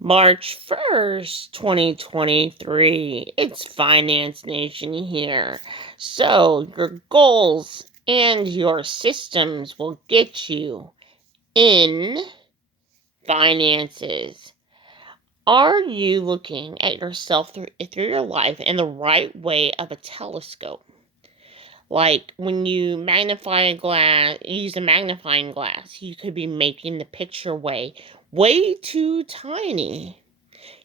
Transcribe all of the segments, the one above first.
March 1st, 2023. It's Finance Nation here. So, your goals and your systems will get you in finances. Are you looking at yourself through your life in the right way of a telescope? Like when you use a magnifying glass, you could be making the picture way too tiny.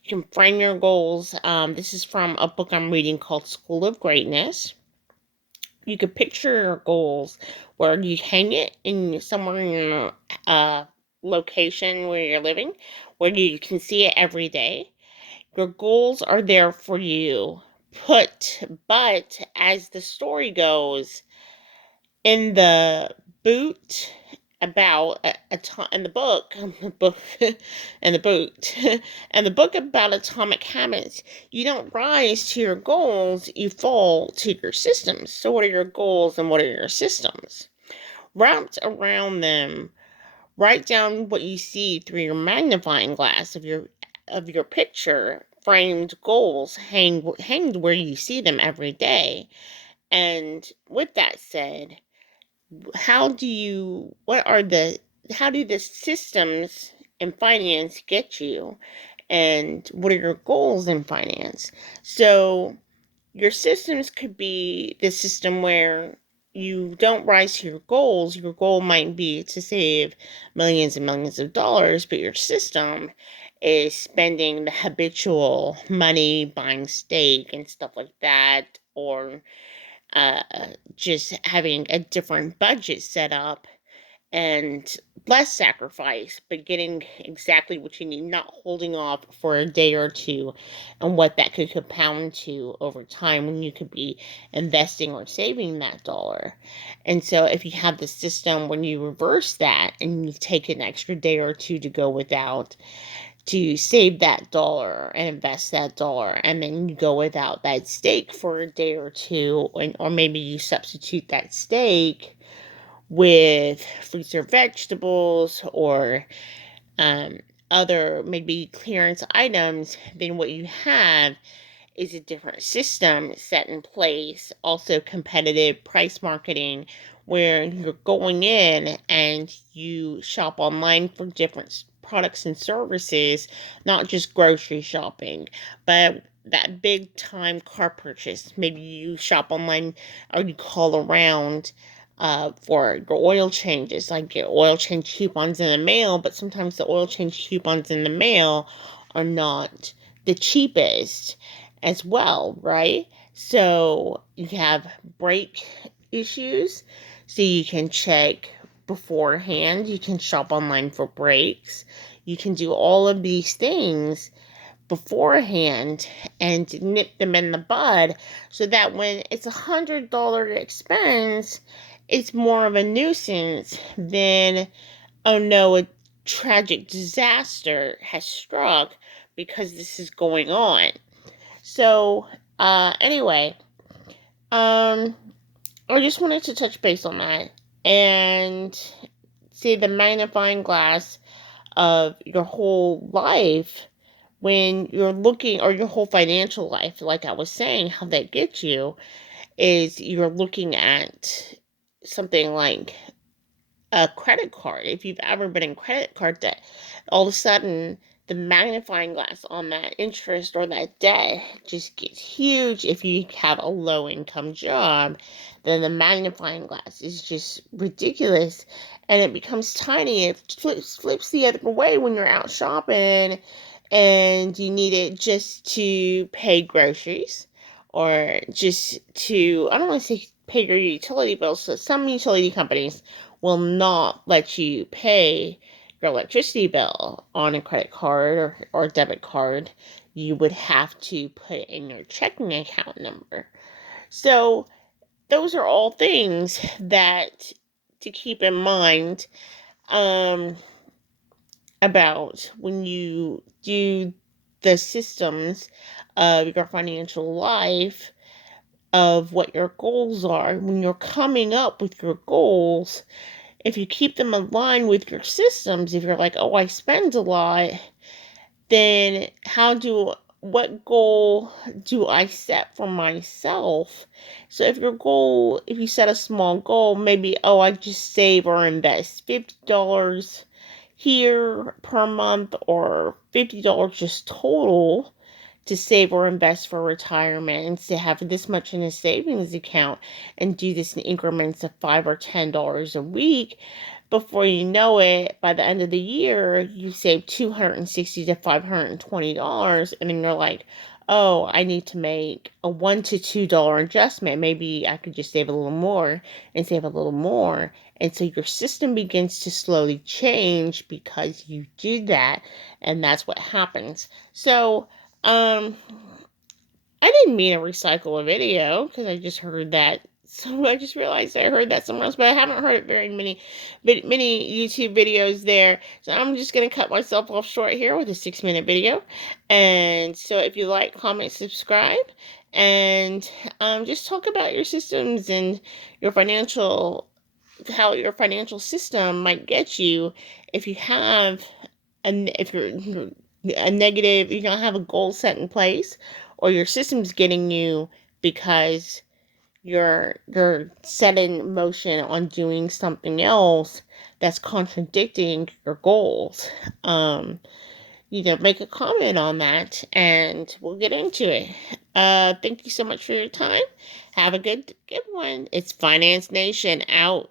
You can frame your goals. This is from a book I'm reading called School of Greatness. You could picture your goals where you hang it in somewhere in your location where you're living, where you can see it every day. Your goals are there for you. But as the story goes, in the boot about a time in the book and the boot and the book about atomic habits, you don't rise to your goals, you fall to your systems. So what are your goals and what are your systems? Wrapped around them, write down what you see through your magnifying glass of your picture framed goals hanged where you see them every day. And with that said, how do you what are the how do the systems in finance get you, and what are your goals in finance? So your systems could be the system where you don't rise to your goals. Your goal might be to save millions and millions of dollars, but your system is spending the habitual money buying steak and stuff like that, or uh, just having a different budget set up and less sacrifice, but getting exactly what you need, not holding off for a day or two, and what that could compound to over time when you could be investing or saving that dollar. And so, if you have the system when you reverse that and you take an extra day or two to go without, to save that dollar and invest that dollar, and then you go without that steak for a day or two, or maybe you substitute that steak with fruits or vegetables, or um, other maybe clearance items, then what you have is a different system set in place. Also, competitive price marketing, where you're going in and you shop online for different products and services, not just grocery shopping, but that big time car purchase. Maybe you shop online or you call around for your oil changes, like get oil change coupons in the mail, but sometimes the oil change coupons in the mail are not the cheapest as well, right? So you have brake issues, so you can check beforehand. You can shop online for brakes. You can do all of these things beforehand and nip them in the bud, so that when it's $100 expense, it's more of a nuisance than, oh no, a tragic disaster has struck because this is going on. So, anyway, um, I just wanted to touch base on that and see the magnifying glass of your whole life when you're looking, or your whole financial life, like I was saying, how that gets you is you're looking at something like a credit card. If you've ever been in credit card debt, all of a sudden the magnifying glass on that interest or that debt just gets huge. If you have a low income job, then the magnifying glass is just ridiculous and it becomes tiny. It flips the other way when you're out shopping and you need it just to pay groceries, or just to, I don't want to say pay your utility bills. So some utility companies will not let you pay your electricity bill on a credit card or debit card. You would have to put in your checking account number. So those are all things that to keep in mind, um, about when you do the systems of your financial life, of what your goals are. When you're coming up with your goals, if you keep them aligned with your systems, if you're like, oh, I spend a lot, then what goal do I set for myself? So if you set a small goal, maybe, oh, I just save or invest $50 here per month, or $50 just total to save or invest for retirement, and to have this much in a savings account, and do this in increments of $5 or $10 a week. Before you know it, by the end of the year, you save $260 to $520, and then you're like, oh, I need to make a $1 to $2 adjustment. Maybe I could just save a little more and save a little more. And so your system begins to slowly change because you do that, and that's what happens. So, um, I didn't mean to recycle a video because I just heard that. So I just realized I heard that somewhere else, but I haven't heard it very many YouTube videos there. So I'm just gonna cut myself off short here with a 6-minute video. And so if you like, comment, subscribe, and just talk about your systems and your financial how your financial system might get you if you have if you're a negative, you don't have a goal set in place, or your system's getting you because you're set in motion on doing something else that's contradicting your goals. Make a comment on that, and we'll get into it. Thank you so much for your time. Have a good one. It's Finance Nation out.